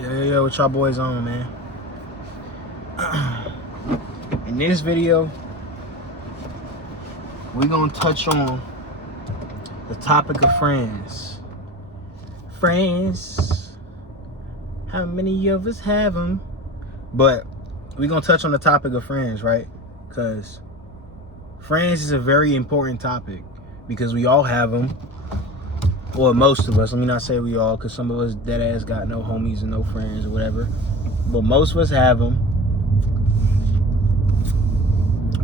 Yeah, what y'all boys on, man? In this video, we gonna touch on the topic of friends. Friends, how many of us have them? But we gonna touch on the topic of friends, right? Because friends is a very important topic because we all have them. Or most of us, let me not say we all, because some of us dead ass got no homies and no friends or whatever. But most of us have them.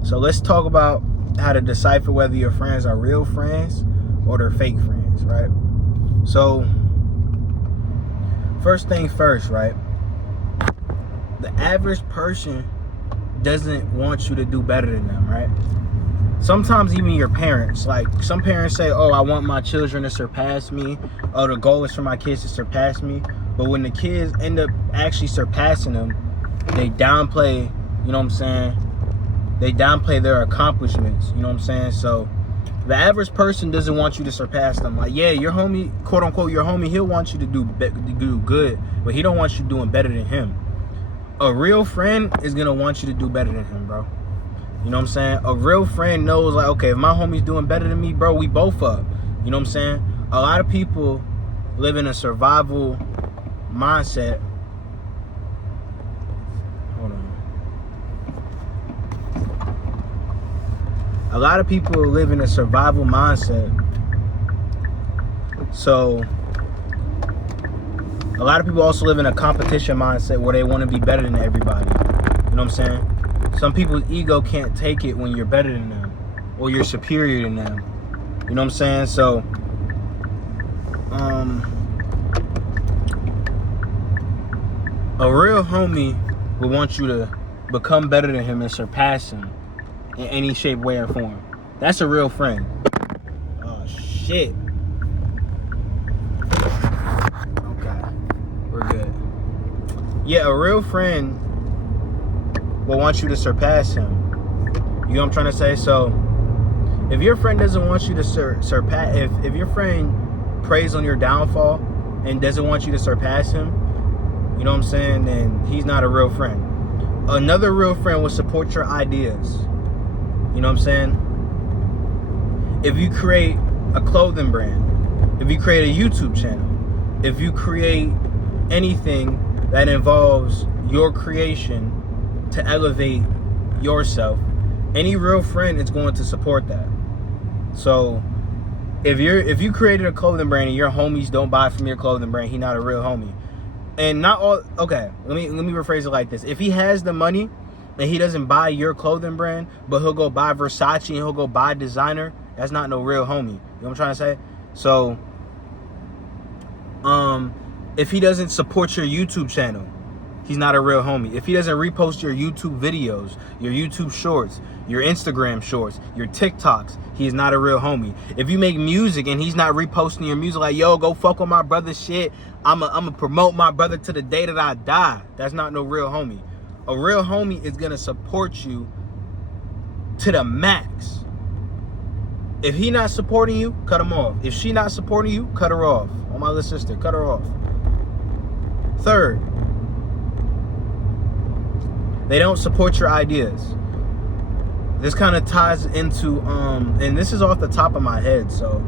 So let's talk about how to decipher whether your friends are real friends or they're fake friends, right? So, first thing first, right? The average person doesn't want you to do better than them, right? Sometimes even your parents, like some parents say, oh, I want my children to surpass me. Oh, the goal is for my kids to surpass me. But when the kids end up actually surpassing them, they downplay, you know what I'm saying? They downplay their accomplishments, you know what I'm saying? So the average person doesn't want you to surpass them. Like, yeah, your homie, quote unquote, your homie, he'll want you to do good, but he don't want you doing better than him. A real friend is gonna want you to do better than him, bro. You know what I'm saying? A real friend knows, like, okay, if my homie's doing better than me, bro, we both up. You know what I'm saying? A lot of people live in a survival mindset. Hold on. A lot of people live in a survival mindset. So, a lot of people also live in a competition mindset where they want to be better than everybody. You know what I'm saying? Some people's ego can't take it when you're better than them or you're superior than them. You know what I'm saying? So, a real homie will want you to become better than him and surpass him in any shape, way, or form. That's a real friend. Oh, shit. Okay. We're good. Yeah, a real friend will want you to surpass him. You know what I'm trying to say? So, if your friend doesn't want you to surpass, if your friend preys on your downfall and doesn't want you to surpass him, you know what I'm saying, then he's not a real friend. Another real friend will support your ideas. You know what I'm saying? If you create a clothing brand, if you create a YouTube channel, if you create anything that involves your creation to elevate yourself, any real friend is going to support that. So if you created a clothing brand and your homies don't buy from your clothing brand, he's not a real homie. And not all, okay, let me rephrase it like this. If he has the money and he doesn't buy your clothing brand, but he'll go buy Versace and he'll go buy designer, that's not no real homie. You know what I'm trying to say? So if he doesn't support your YouTube channel, he's not a real homie. If he doesn't repost your YouTube videos, your YouTube shorts, your Instagram shorts, your TikToks, he is not a real homie. If you make music and he's not reposting your music, like, yo, go fuck with my brother's shit, I'ma promote my brother to the day that I die, that's not no real homie. A real homie is gonna support you to the max. If he not supporting you, cut him off. If she not supporting you, cut her off. Oh, my little sister, cut her off. Third, they don't support your ideas. This kind of ties into, and this is off the top of my head, so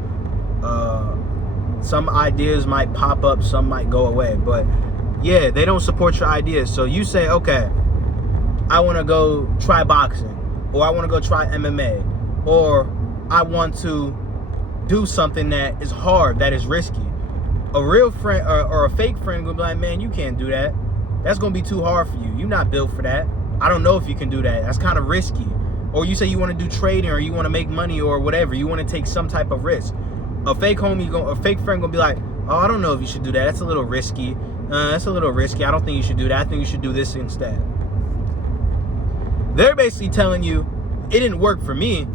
some ideas might pop up, some might go away. But yeah, they don't support your ideas. So you say, okay, I want to go try boxing, or I want to go try MMA, or I want to do something that is hard, that is risky. A real friend or a fake friend will be like, man, you can't do that. That's going to be too hard for you. You're not built for that. I don't know if you can do that. That's kind of risky. Or you say you want to do trading, or you want to make money, or whatever. You want to take some type of risk. A fake friend gonna be like, oh, I don't know if you should do that. That's a little risky. That's a little risky. I don't think you should do that. I think you should do this instead. They're basically telling you, it didn't work for me,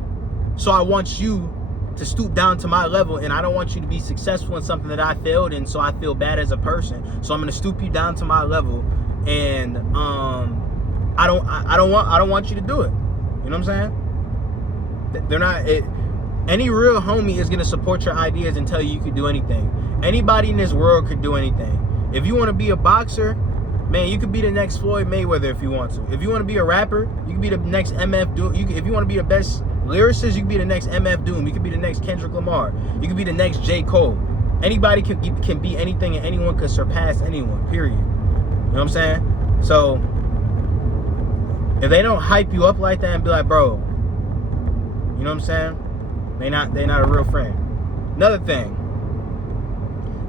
so I want you to stoop down to my level, and I don't want you to be successful in something that I failed in, so I feel bad as a person. So I'm gonna stoop you down to my level, and I don't want you to do it. You know what I'm saying? They're not. Any real homie is gonna support your ideas and tell you you could do anything. Anybody in this world could do anything. If you want to be a boxer, man, you could be the next Floyd Mayweather if you want to. If you want to be a rapper, you could be the next MF Doom. If you want to be the best lyricist, you could be the next MF Doom. You could be the next Kendrick Lamar. You could be the next J. Cole. Anybody can be anything, and anyone can surpass anyone, period. You know what I'm saying? So, if they don't hype you up like that and be like, bro, you know what I'm saying? They not a real friend. Another thing,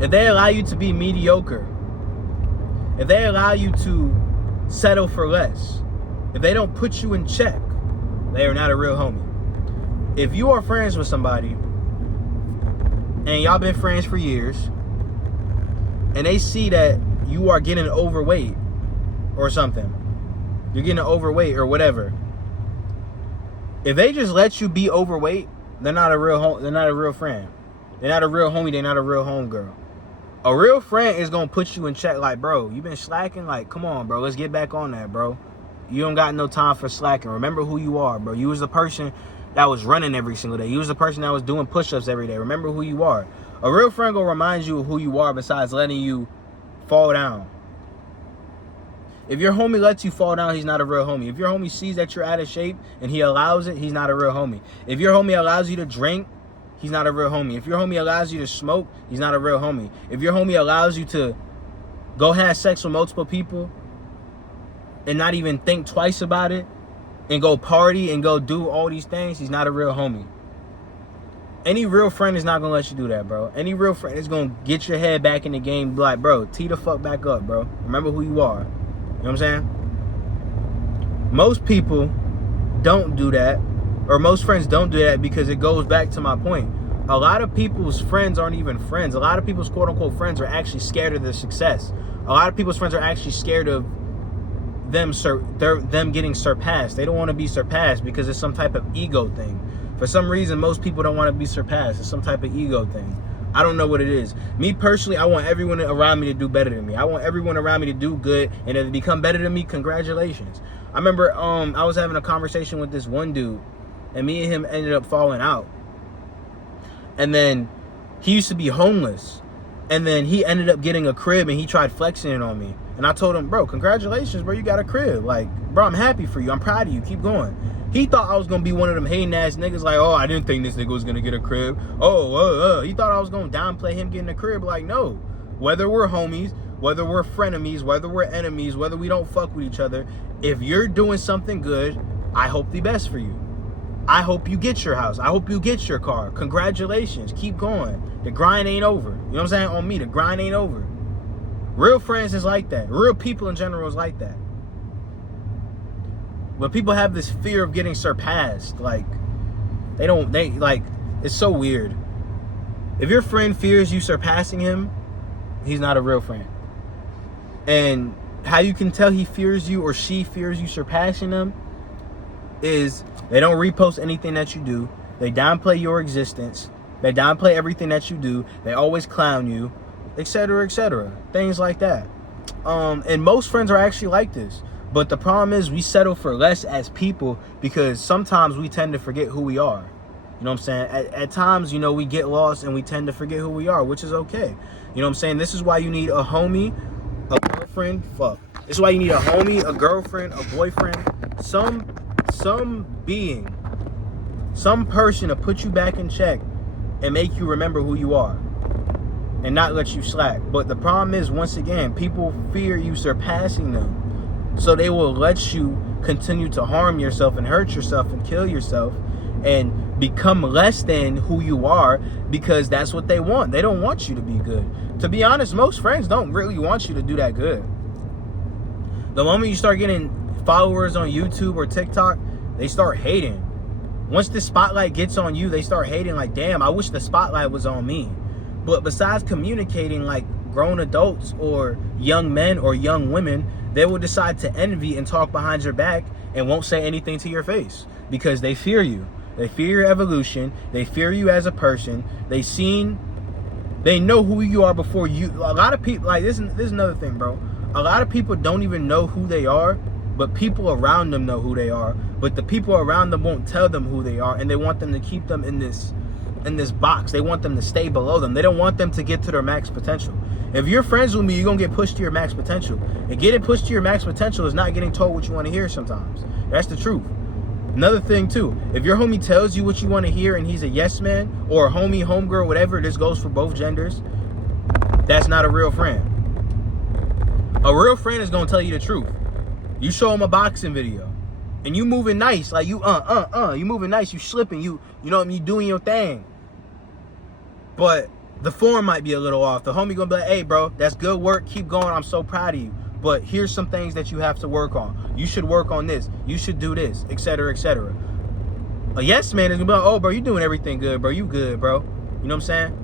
if they allow you to be mediocre, if they allow you to settle for less, if they don't put you in check, they are not a real homie. If you are friends with somebody and y'all been friends for years and they see that you are getting overweight or something, you're getting overweight or whatever, if they just let you be overweight, they're not a real friend. They're not a real homie. They're not a real homegirl. A real friend is going to put you in check like, bro, you been slacking? Like, come on, bro. Let's get back on that, bro. You don't got no time for slacking. Remember who you are, bro. You was the person that was running every single day. You was the person that was doing push-ups every day. Remember who you are. A real friend going to remind you of who you are besides letting you fall down. If your homie lets you fall down, he's not a real homie. If your homie sees that you're out of shape and he allows it, he's not a real homie. If your homie allows you to drink, he's not a real homie. If your homie allows you to smoke, he's not a real homie. If your homie allows you to go have sex with multiple people and not even think twice about it and go party and go do all these things, he's not a real homie. Any real friend is not going to let you do that, bro. Any real friend is going to get your head back in the game, be like, bro, tee the fuck back up, bro. Remember who you are. You know what I'm saying? Most people don't do that, or most friends don't do that, because it goes back to my point. A lot of people's friends aren't even friends. A lot of people's quote-unquote friends are actually scared of their success. A lot of people's friends are actually scared of them getting surpassed. They don't want to be surpassed because it's some type of ego thing. For some reason, most people don't want to be surpassed. It's some type of ego thing. I don't know what it is. Me personally, I want everyone around me to do better than me. I want everyone around me to do good, and if they become better than me, congratulations. I remember I was having a conversation with this one dude, and me and him ended up falling out. And then he used to be homeless, and then he ended up getting a crib, and he tried flexing it on me. And I told him, bro, congratulations, bro, you got a crib. Like, bro, I'm happy for you. I'm proud of you. Keep going. He thought I was going to be one of them hating ass niggas like, oh, I didn't think this nigga was going to get a crib. He thought I was going to downplay him getting a crib. Like, no. Whether we're homies, whether we're frenemies, whether we're enemies, whether we don't fuck with each other, if you're doing something good, I hope the best for you. I hope you get your house. I hope you get your car. Congratulations. Keep going. The grind ain't over. You know what I'm saying? On me, the grind ain't over. Real friends is like that. Real people in general is like that. But people have this fear of getting surpassed. Like, it's so weird. If your friend fears you surpassing him, he's not a real friend. And how you can tell he fears you or she fears you surpassing them is they don't repost anything that you do. They downplay your existence. They downplay everything that you do. They always clown you, etc., etc. Things like that. And most friends are actually like this. But the problem is we settle for less as people because sometimes we tend to forget who we are. You know what I'm saying? At times, you know, we get lost and we tend to forget who we are, which is okay. You know what I'm saying? This is why you need a homie, a girlfriend. This is why you need a homie, a girlfriend, a boyfriend, some being, some person to put you back in check and make you remember who you are and not let you slack. But the problem is, once again, people fear you surpassing them. So they will let you continue to harm yourself and hurt yourself and kill yourself and become less than who you are because that's what they want. They don't want you to be good. To be honest, most friends don't really want you to do that good. The moment you start getting followers on YouTube or TikTok, they start hating. Once the spotlight gets on you, they start hating like, damn, I wish the spotlight was on me. But besides communicating like grown adults or young men or young women, they will decide to envy and talk behind your back and won't say anything to your face because they fear you. They fear your evolution. They fear you as a person. They know who you are before you. A lot of people, like this is another thing, bro. A lot of people don't even know who they are, but people around them know who they are. But the people around them won't tell them who they are, and they want them to keep them in this box. They want them to stay below them. They don't want them to get to their max potential. If you're friends with me, you're going to get pushed to your max potential. And getting pushed to your max potential is not getting told what you want to hear sometimes. That's the truth. Another thing, too, if your homie tells you what you want to hear and he's a yes man, or a homie, homegirl, whatever, this goes for both genders, that's not a real friend. A real friend is going to tell you the truth. You show him a boxing video, and you moving nice, like you moving nice, you slipping, you know what I mean, you doing your thing. But the form might be a little off. The homie gonna be like, hey bro, that's good work, keep going, I'm so proud of you. But here's some things that you have to work on. You should work on this, you should do this, etc., etc. A yes man is gonna be like, oh bro, you doing everything good, bro, you good, bro. You know what I'm saying?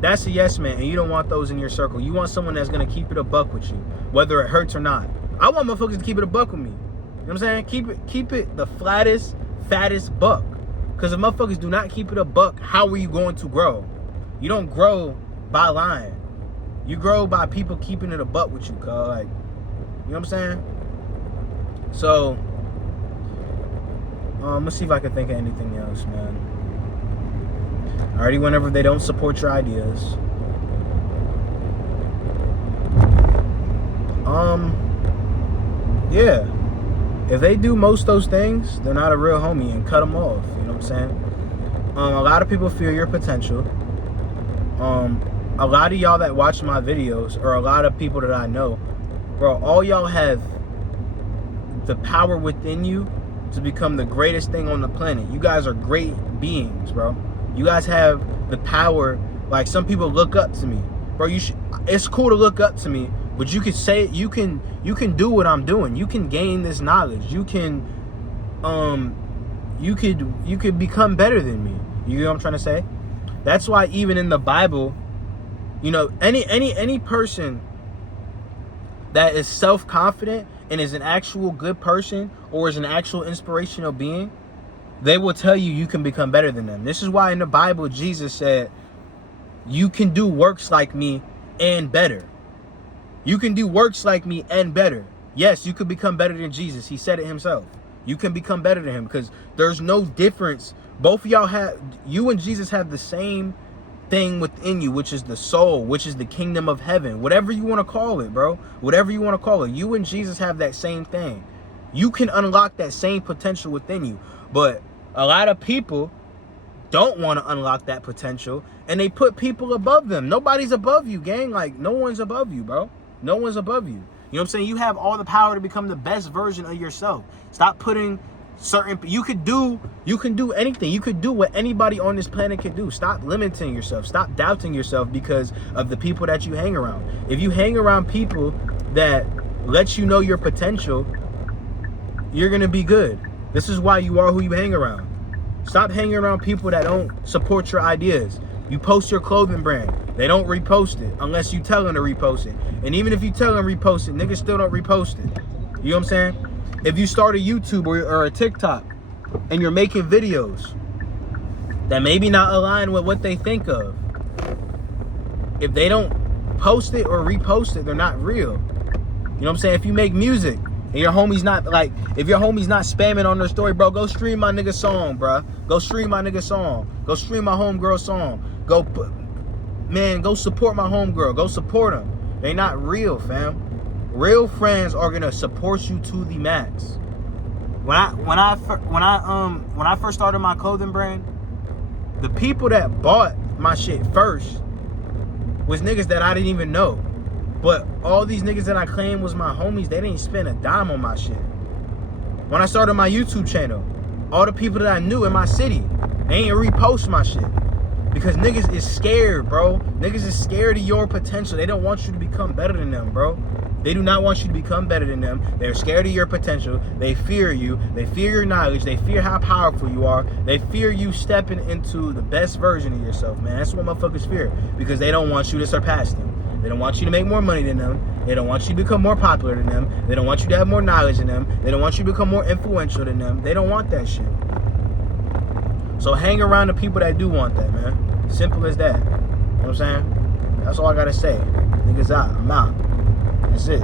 That's a yes man, and you don't want those in your circle. You want someone that's gonna keep it a buck with you, whether it hurts or not. I want motherfuckers to keep it a buck with me. You know what I'm saying? Keep it the flattest, fattest buck. Because if motherfuckers do not keep it a buck, how are you going to grow? You don't grow by lying. You grow by people keeping it a buck with you, cuz. Like, you know what I'm saying? So, let's see if I can think of anything else, man. I already went over they don't support your ideas. Yeah. If they do most of those things, they're not a real homie, and cut them off. You know what I'm saying? A lot of people fear your potential. A lot of y'all that watch my videos, or a lot of people that I know, bro, all y'all have the power within you to become the greatest thing on the planet. You guys are great beings, bro. You guys have the power. Like, some people look up to me, bro. It's cool to look up to me, but you could say you can do what I'm doing. You can gain this knowledge. You can you could become better than me. You know what I'm trying to say? That's why even in the Bible, you know, any person that is self-confident and is an actual good person or is an actual inspirational being, they will tell you you can become better than them. This is why in the Bible Jesus said, you can do works like me and better. You can do works like me and better. Yes, you could become better than Jesus. He said it himself. You can become better than him, because there's no difference. Both of y'all you and Jesus have the same thing within you, which is the soul, which is the kingdom of heaven. Whatever you want to call it, bro. Whatever you want to call it. You and Jesus have that same thing. You can unlock that same potential within you. But a lot of people don't want to unlock that potential, and they put people above them. Nobody's above you, gang. Like, no one's above you, bro. No one's above you. You know what I'm saying? You have all the power to become the best version of yourself. Stop putting you can do anything. You could do what anybody on this planet can do. Stop limiting yourself. Stop doubting yourself because of the people that you hang around. If you hang around people that let you know your potential, you're going to be good. This is why you are who you hang around. Stop hanging around people that don't support your ideas. You post your clothing brand. They don't repost it unless you tell them to repost it. And even if you tell them to repost it, niggas still don't repost it. You know what I'm saying? If you start a YouTube or a TikTok and you're making videos that maybe not align with what they think of, if they don't post it or repost it, they're not real. You know what I'm saying? If you make music and your homie's not, like, if your homie's not spamming on their story, bro, go stream my nigga song, bro. Go stream my nigga song. Go stream my homegirl song. Go support my homegirl. Go support them. They not real, fam. Real friends are gonna support you to the max. When I first started my clothing brand, the people that bought my shit first was niggas that I didn't even know. But all these niggas that I claimed was my homies, they didn't spend a dime on my shit. When I started my YouTube channel, all the people that I knew in my city, they ain't repost my shit. Because niggas is scared, bro. Niggas is scared of your potential. They don't want you to become better than them, bro. They do not want you to become better than them. They're scared of your potential. They fear you. They fear your knowledge. They fear how powerful you are. They fear you stepping into the best version of yourself, man. That's what motherfuckers fear. Because they don't want you to surpass them. They don't want you to make more money than them. They don't want you to become more popular than them. They don't want you to have more knowledge than them. They don't want you to become more influential than them. They don't want that shit. So hang around the people that do want that, man. Simple as that. You know what I'm saying? That's all I gotta say. Niggas out. I'm out. That's it.